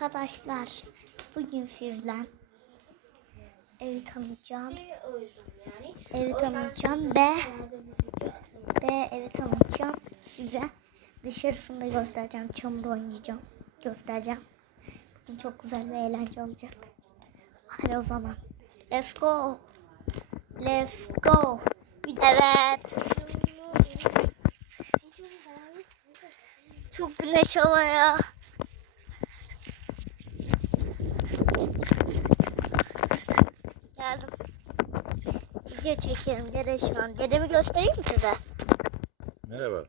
Arkadaşlar bugün sizle evi tanıtacağım. Evi tanıtacağım ve ve evi tanıtacağım size. Dışarısını da göstereceğim. Çamur oynayacağım. Göstereceğim. Bugün çok güzel ve eğlence olacak. Hadi o zaman. Let's go. Let's go. Evet. Çok güneş havaya. Video çekiyorum dede şu an. Dedemi göstereyim mi size? Merhaba.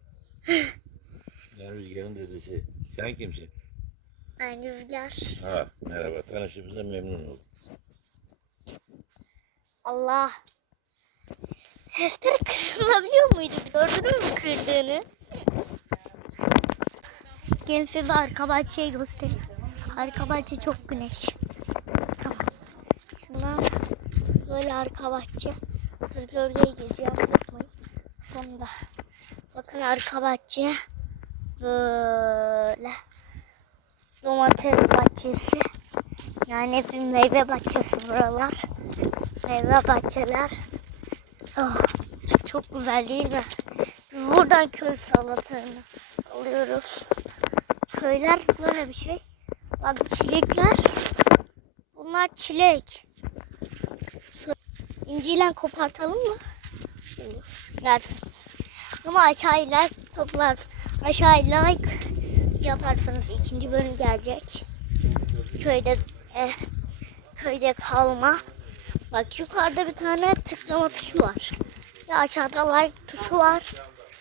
Ben Rüzgar'ın dedesi. Sen kimsin? Ben Rüzgar. Ha, merhaba. Tanıştığımıza memnun oldum. Allah. Sesleri kırılabiliyor muydu? Gördünüz mü kırdığını? Gelin size arka bahçeyi göstereyim. Arka bahçe çok güneş. Tamam. Şuradan böyle arka bahçe. Dur gölgeyi gezeceğim. Unutmayın. Sonunda. Bakın arka bahçe. Böyle. Domates bahçesi. Yani bir meyve bahçesi buralar. Meyve bahçeler. Oh, çok güzel değil mi? Buradan köy salatalarını alıyoruz. Köyler böyle bir şey. Bak çilekler. Bunlar çilek. İnciyle kopartalım mı? Olur. Yersiniz. Ama aşağıya like toplar. Aşağıya like yaparsanız ikinci bölüm gelecek. Köyde eh, köyde kalma. Bak yukarıda bir tane tıklama tuşu var. Ve aşağıda like tuşu var.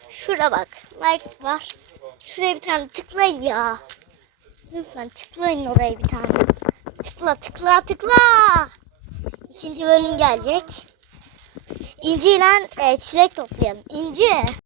Şurada bak like var. Şuraya bir tane tıklayın ya. Lütfen tıklayın oraya bir tane. Tıkla tıkla tıkla. İkinci bölüm gelecek. İnci ile e, çilek toplayalım. İnci.